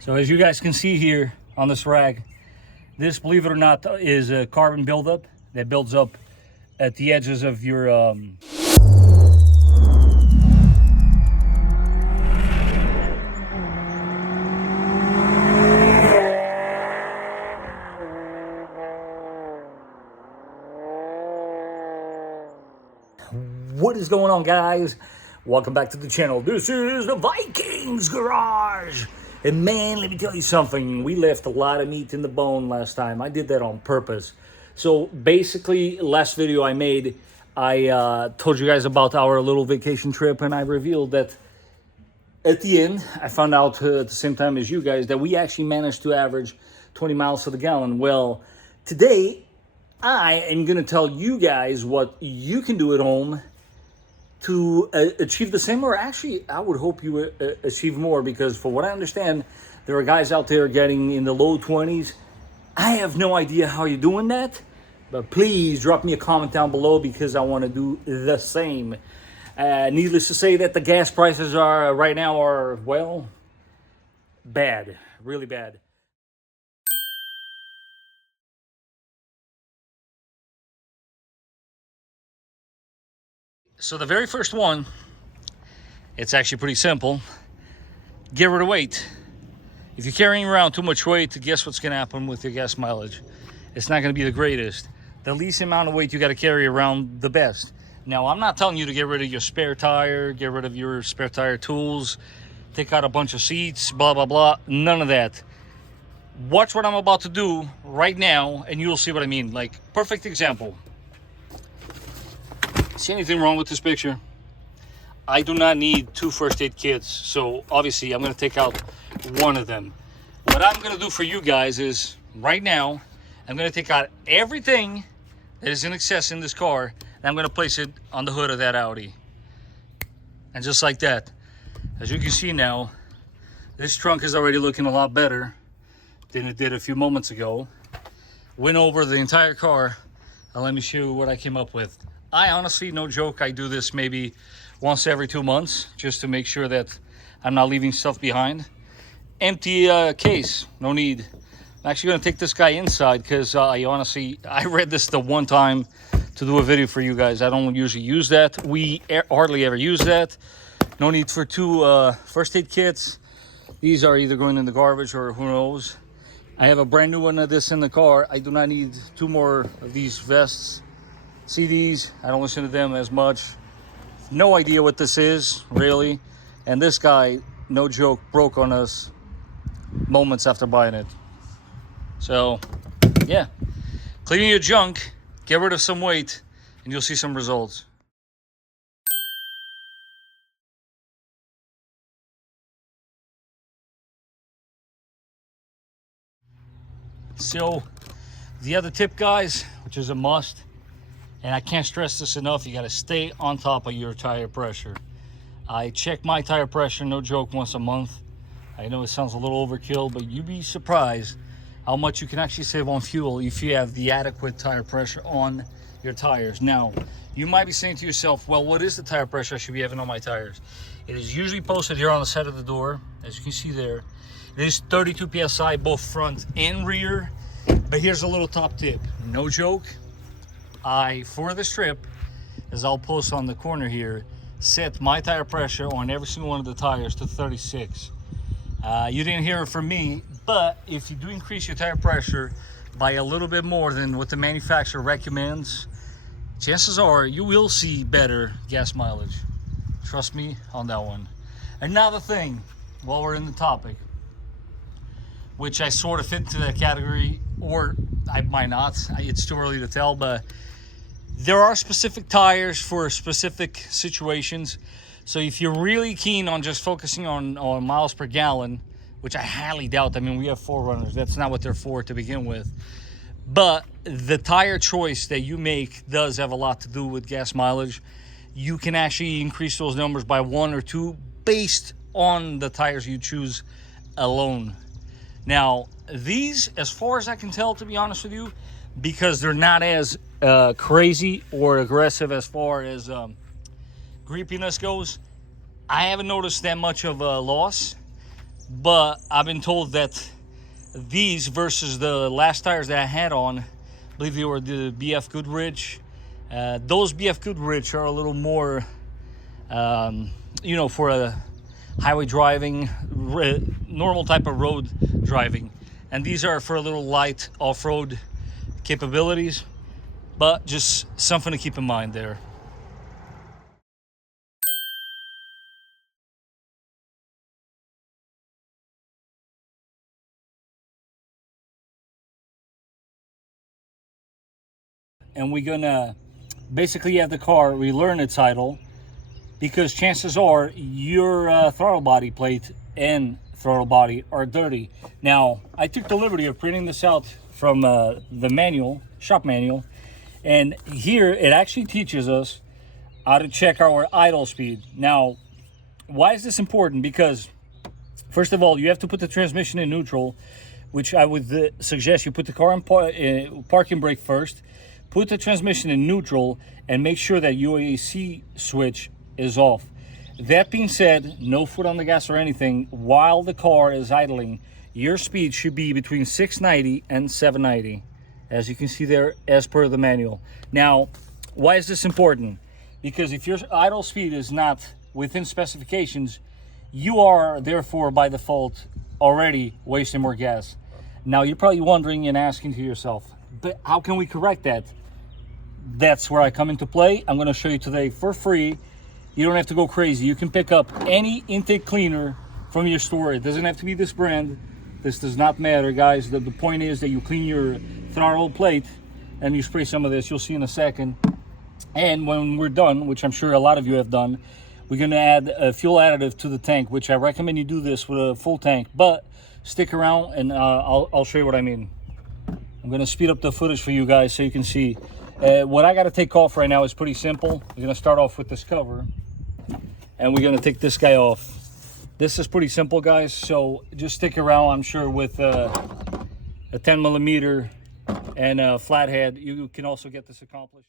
So as you guys can see here on this rag, this, believe it or not, is a carbon buildup that builds up at the edges of your What is going on, guys? Welcome back to the channel. This is the Vikings garage. And man, let me tell you something. We left a lot of meat in the bone last time. I did that on purpose. So basically, last video I made, I told you guys about our little vacation trip, and I revealed that at the end, I found out at the same time as you guys that we actually managed to average 20 miles to the gallon. Well, today, I am going to tell you guys what you can do at home to achieve the same, or actually, I would hope you achieve more, because for what I understand, there are guys out there getting in the low 20s. I have no idea how you're doing that, but please drop me a comment down below because I want to do the same. Needless to say that the gas prices are right now are, well, bad, really bad. So the very first one, it's actually pretty simple. Get rid of weight. If you're carrying around too much weight, guess what's going to happen with your gas mileage? It's not going to be the greatest. The least amount of weight you got to carry around, the best. Now, I'm not telling you to get rid of your spare tire, get rid of your spare tire tools, take out a bunch of seats, blah, blah, blah. None of that. Watch what I'm about to do right now, and you'll see what I mean. Like, perfect example. See anything wrong with this picture? I do not need 2 first aid kits, so obviously I'm going to take out one of them. What I'm going to do for you guys is, right now, I'm going to take out everything that is in excess in this car, and I'm going to place it on the hood of that Audi. And just like that, as you can see now, this trunk is already looking a lot better than it did a few moments ago. Went over the entire car, and let me show you what I came up with. I honestly, no joke, I do this maybe once every 2 months just to make sure that I'm not leaving stuff behind. Empty case, no need. I'm actually going to take this guy inside because I read this the one time to do a video for you guys. I don't usually use that. We hardly ever use that. No need for 2 first aid kits. These are either going in the garbage or who knows. I have a brand new one of this in the car. I do not need 2 more of these vests. See these? I don't listen to them as much. No idea what this is, really. And this guy, no joke, broke on us moments after buying it. So, yeah. Clean your junk, get rid of some weight, and you'll see some results. So, the other tip, guys, which is a must, and I can't stress this enough, you got to stay on top of your tire pressure. I check my tire pressure, no joke, once a month. I know it sounds a little overkill, but you'd be surprised how much you can actually save on fuel if you have the adequate tire pressure on your tires. Now, you might be saying to yourself, well, what is the tire pressure I should be having on my tires? It is usually posted here on the side of the door, as you can see there. It is 32 PSI, both front and rear. But here's a little top tip, no joke. For this trip, as I'll post on the corner here, set my tire pressure on every single one of the tires to 36. You didn't hear it from me, but if you do increase your tire pressure by a little bit more than what the manufacturer recommends, chances are you will see better gas mileage. Trust me on that one. Another thing, while we're in the topic, which I sort of fit into that category, or I might not, it's too early to tell, but there are specific tires for specific situations. So if you're really keen on just focusing on miles per gallon, which I highly doubt, I mean, we have 4Runners, that's not what they're for to begin with. But the tire choice that you make does have a lot to do with gas mileage. You can actually increase those numbers by 1 or 2 based on the tires you choose alone. Now, these, as far as I can tell, to be honest with you, because they're not as crazy or aggressive as far as greepiness goes, I haven't noticed that much of a loss. but I've been told that these versus the last tires that I had on, I believe they were the BF Goodrich. Those BF Goodrich are a little more, you know, for a highway driving, normal type of road driving. And these are for a little light off-road capabilities, but just something to keep in mind there. And we're gonna basically have the car relearn its idle, because chances are your throttle body plate and throttle body are dirty. Now, I took the liberty of printing this out from the manual, shop manual, and here it actually teaches us how to check our idle speed. Now, why is this important? Because first of all, you have to put the transmission in neutral, which I would suggest you put the car in parking brake first, put the transmission in neutral, and make sure that UAC switch is off. That being said, no foot on the gas or anything. While the car is idling, your speed should be between 690 and 790, as you can see there, as per the manual. Now, why is this important? Because if your idle speed is not within specifications, you are therefore by default already wasting more gas. Now, you're probably wondering and asking to yourself, but how can we correct that? That's where I come into play. I'm going to show you today for free. You don't have to go crazy. You can pick up any intake cleaner from your store. It doesn't have to be this brand. This does not matter, guys. The point is that you clean your throttle plate and you spray some of this. You'll see in a second. And when we're done, which I'm sure a lot of you have done, we're going to add a fuel additive to the tank, which I recommend you do this with a full tank. But stick around and I'll show you what I mean. I'm going to speed up the footage for you guys so you can see. What I got to take off right now is pretty simple. We're going to start off with this cover, and we're going to take this guy off. This is pretty simple, guys, so just stick around. I'm sure with a 10 millimeter and a flathead, you can also get this accomplished.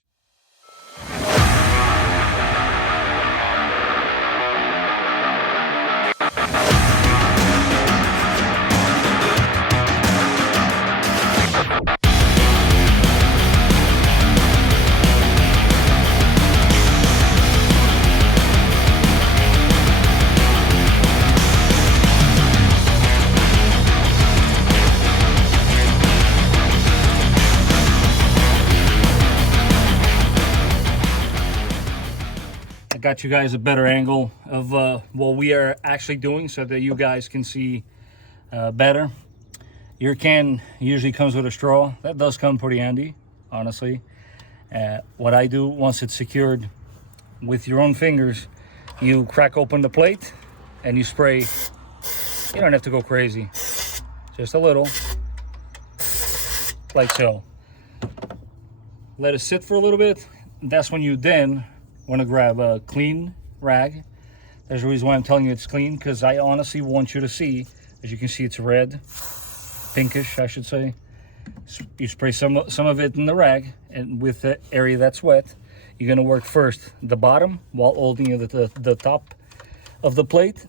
Got you guys a better angle of what we are actually doing so that you guys can see better. Your can usually comes with a straw. That does come pretty handy, honestly. What I do, once it's secured with your own fingers, you crack open the plate and you spray. You don't have to go crazy, just a little, like so. Let it sit for a little bit. That's when you then want to grab a clean rag. There's a reason why I'm telling you it's clean, because I honestly want you to see. As you can see, it's red, pinkish, I should say. You spray some of it in the rag, and with the area that's wet, you're going to work first the bottom while holding the top of the plate,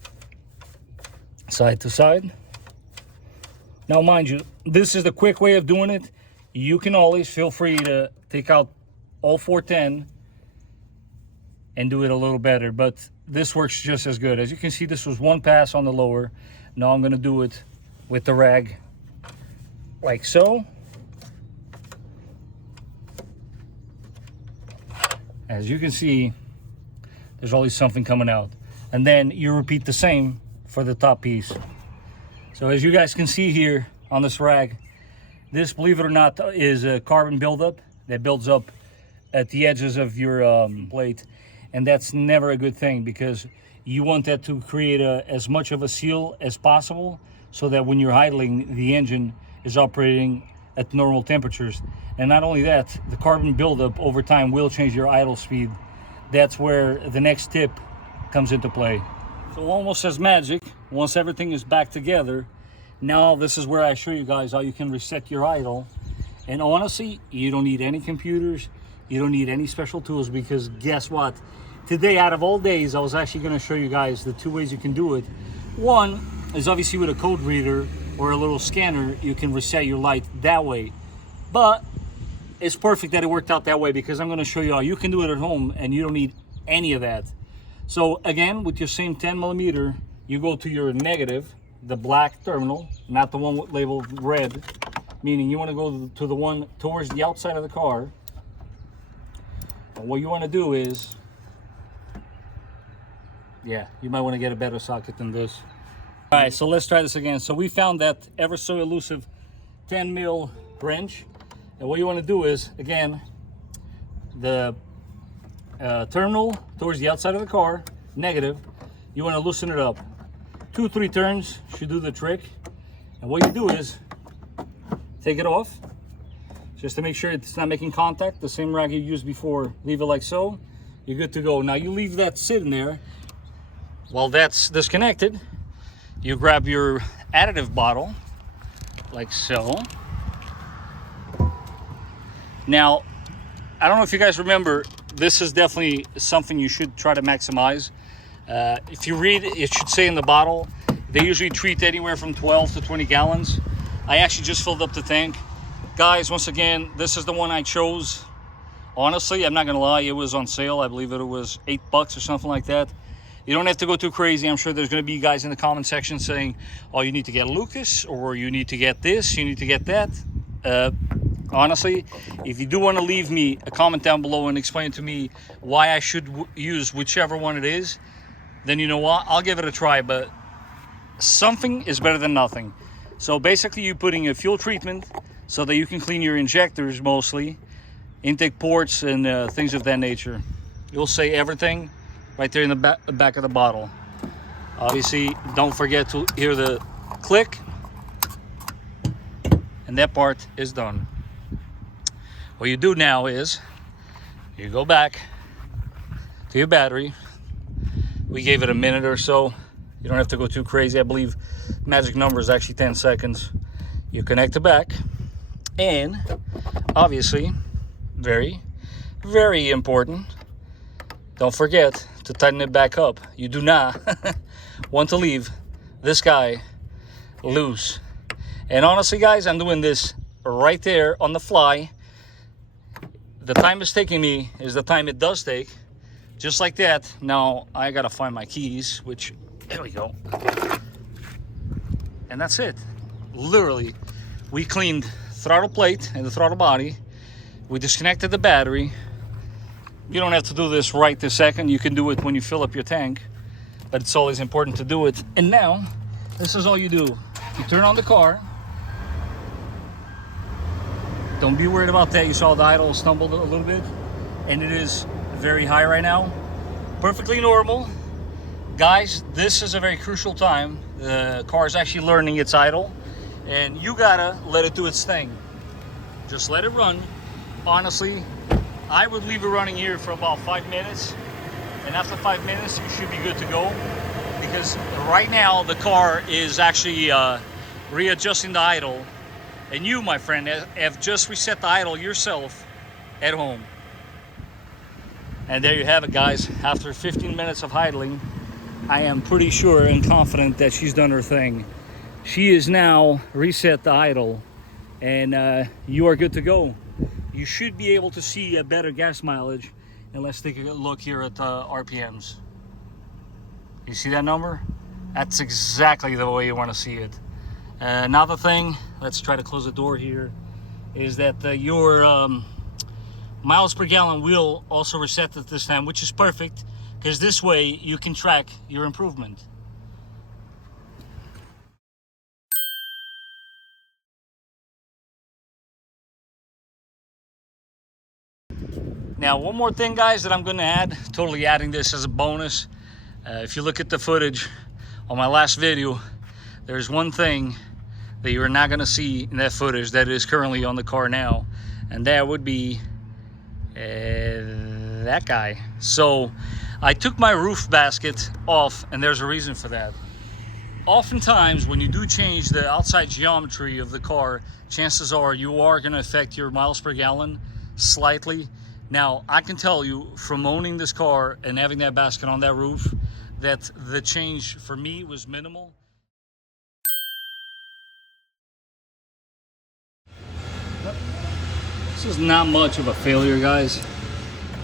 side to side. Now, mind you, this is the quick way of doing it. You can always feel free to take out all 410 and do it a little better, but this works just as good. As you can see, this was one pass on the lower. Now I'm going to do it with the rag like so. As you can see, there's always something coming out, and then you repeat the same for the top piece. So as you guys can see here on this rag, this, believe it or not, is a carbon buildup that builds up at the edges of your plate. And that's never a good thing, because you want that to create as much of a seal as possible, so that when you're idling, the engine is operating at normal temperatures. And not only that, the carbon buildup over time will change your idle speed. That's where the next tip comes into play. So almost as magic, once everything is back together, now this is where I show you guys how you can reset your idle. And honestly, you don't need any computers. You don't need any special tools, because guess what? Today, out of all days, I was actually going to show you guys the two ways you can do it. One, is obviously with a code reader or a little scanner, you can reset your light that way. But it's perfect that it worked out that way, because I'm going to show you how you can do it at home and you don't need any of that. So again, with your same 10mm, you go to your negative, the black terminal, not the one with labeled red, meaning you want to go to the one towards the outside of the car. And what you want to do is, yeah, you might want to get a better socket than this. All right, so let's try this again. So we found that ever so elusive 10mm wrench. And what you want to do is, again, the terminal towards the outside of the car, negative, you want to loosen it up. 2-3 turns should do the trick. And what you do is take it off just to make sure it's not making contact. The same rag you used before, leave it like so. You're good to go. Now you leave that sitting there. While that's disconnected, you grab your additive bottle like so. Now, I don't know if you guys remember, this is definitely something you should try to maximize. If you read, it should say in the bottle, they usually treat anywhere from 12 to 20 gallons. I actually just filled up the tank. Guys, once again, this is the one I chose. Honestly, I'm not gonna lie, it was on sale. I believe it was $8 or something like that. You don't have to go too crazy. I'm sure there's gonna be guys in the comment section saying, oh, you need to get Lucas, or you need to get this, you need to get that. Honestly, if you do want to leave me a comment down below and explain to me why I should use whichever one it is, then you know what, I'll give it a try. But something is better than nothing. So basically, you're putting a fuel treatment so that you can clean your injectors, mostly intake ports and things of that nature. You'll say everything right there in the back of the bottle. Obviously, don't forget to hear the click, and that part is done. What you do now is you go back to your battery. We gave it a minute or so. You don't have to go too crazy. I believe magic number is actually 10 seconds. You connect it back, and obviously, very, very important, don't forget to tighten it back up. You do not want to leave this guy loose. And honestly, guys, I'm doing this right there on the fly. The time it's taking me is the time it does take, just like that. Now I gotta find my keys, which, there we go. And that's it. Literally, we cleaned throttle plate and the throttle body. We disconnected the battery. You don't have to do this right this second. You can do it when you fill up your tank, but it's always important to do it. And now, this is all you do. You turn on the car. Don't be worried about that. You saw the idle stumbled a little bit, and it is very high right now. Perfectly normal. Guys, this is a very crucial time. The car is actually learning its idle, and you gotta let it do its thing. Just let it run. Honestly, I would leave it running here for about 5 minutes, and after 5 minutes, you should be good to go, because right now the car is actually readjusting the idle. And you, my friend, have just reset the idle yourself at home. And there you have it, guys. After 15 minutes of idling, I am pretty sure and confident that she's done her thing. She is now reset the idle, and you are good to go. You should be able to see a better gas mileage. And let's take a look here at the RPMs. You see that number? That's exactly the way you want to see it. Another thing, let's try to close the door here, is that your miles per gallon will also reset at this time, which is perfect, because this way you can track your improvement. Now, one more thing, guys, that I'm going to add, totally adding this as a bonus. If you look at the footage on my last video, there's one thing that you're not going to see in that footage that is currently on the car now, and that would be that guy. So I took my roof basket off, and there's a reason for that. Oftentimes when you do change the outside geometry of the car, chances are you are going to affect your miles per gallon slightly. Now, I can tell you from owning this car and having that basket on that roof that the change for me was minimal. This is not much of a failure, guys.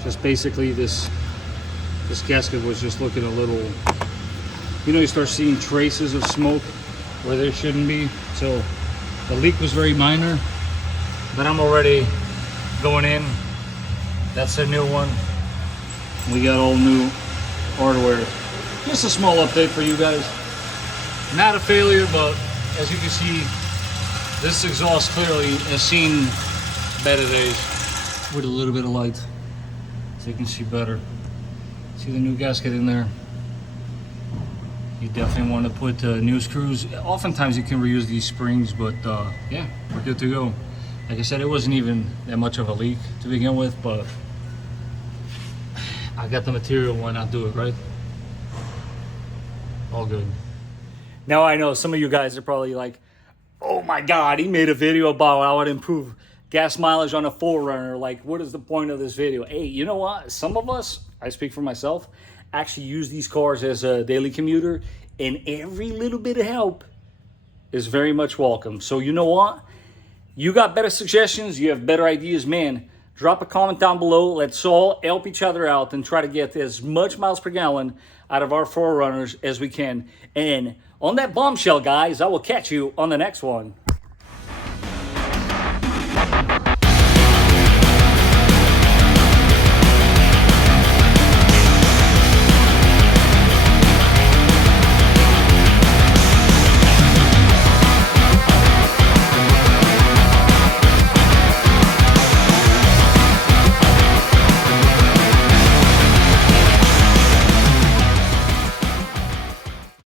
Just basically this gasket was just looking a little, you know, you start seeing traces of smoke where there shouldn't be. So the leak was very minor, but I'm already going in. That's a new one. We got all new hardware. Just a small update for you guys. Not a failure, but as you can see, this exhaust clearly has seen better days. With a little bit of light, so you can see better. See the new gasket in there? You definitely want to put new screws. Oftentimes you can reuse these springs, but yeah, we're good to go. Like I said, it wasn't even that much of a leak to begin with, but I got the material, why not do it, right? All good. Now I know some of you guys are probably like, oh my God, he made a video about how to improve gas mileage on a 4Runner. Like, what is the point of this video? Hey, you know what? Some of us, I speak for myself, actually use these cars as a daily commuter, and every little bit of help is very much welcome. So you know what? You got better suggestions, you have better ideas, man, drop a comment down below. Let's all help each other out and try to get as much miles per gallon out of our 4Runners as we can. And on that bombshell, guys, I will catch you on the next one.